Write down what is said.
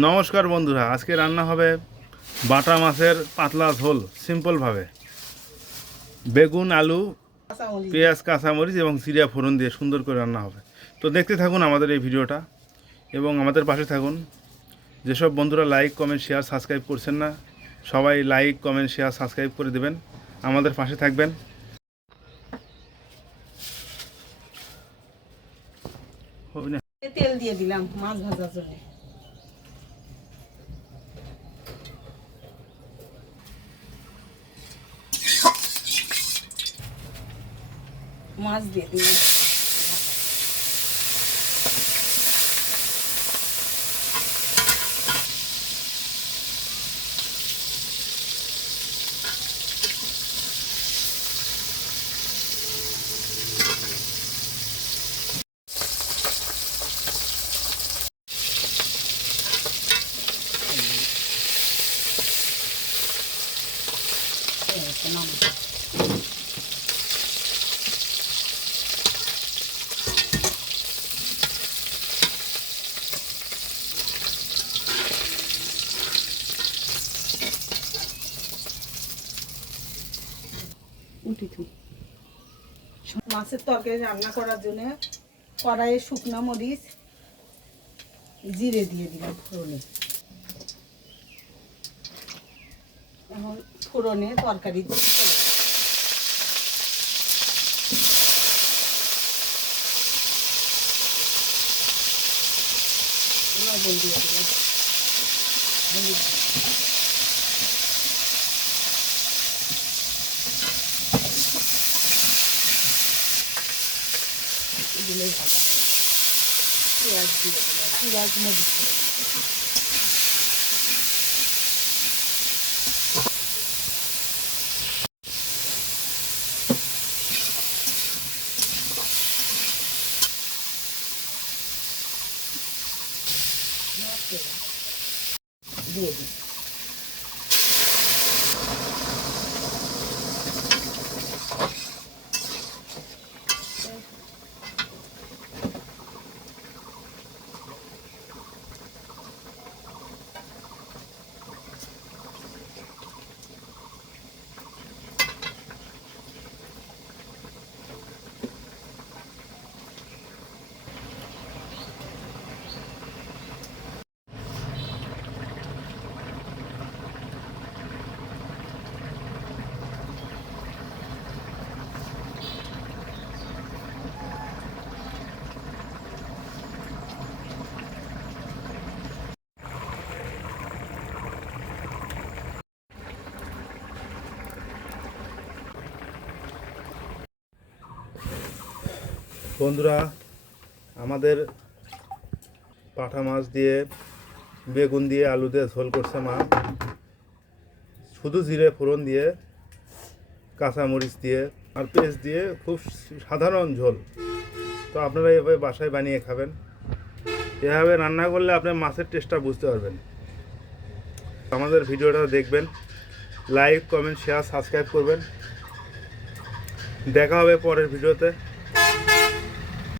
নমস্কার বন্ধুরা আজকে রান্না হবে বাটা মাছের পাতলা ঝোল সিম্পলভাবে। বেগুন আলু পেঁয়াজ কাঁচামরিচ এবং জিরা ফোড়ন দিয়ে সুন্দর করে রান্না হবে। তো দেখতে থাকুন আমাদের এই ভিডিওটা এবং আমাদের পাশে থাকুন। যেসব বন্ধুরা লাইক কমেন্ট শেয়ার সাবস্ক্রাইব করছেন না সবাই লাইক কমেন্ট শেয়ার সাবস্ক্রাইব করে দেবেন। আমাদের পাশে থাকবেন। তেল দিয়ে দিলাম মাছ ভাজার জন্য। মাছ দিয়ে দিলাম এই মাছের তরকারি রান্না করার জন্য কড়াইয়ে শুকনো মরিচ, জিরে দিয়ে দিলাম ফোড়নে। এখন ফোড়নে তরকারি দিয়ে দিয়ে দিলাম। Üzüme kadar. Biraz diyebilirim. Biraz buna düşüyorum. Diyebilirim. বন্ধুরা, আমাদের পাঠা মাছ দিয়ে, বেগুন দিয়ে আলু দিয়ে ঝোল করছে মা। শুধু জিরে ফোড়ন দিয়ে, কাঁচামরিচ দিয়ে আর পেস্ট দিয়ে খুব সাধারণ ঝোল। তো আপনারা এভাবে বাসায় বানিয়ে খাবেন। এভাবে রান্না করলে আপনার মাছের টেস্টটা বুঝতে পারবেন। আমাদের ভিডিওটা দেখবেন লাইক কমেন্ট শেয়ার সাবস্ক্রাইব করবেন। দেখা হবে পরের ভিডিওতে।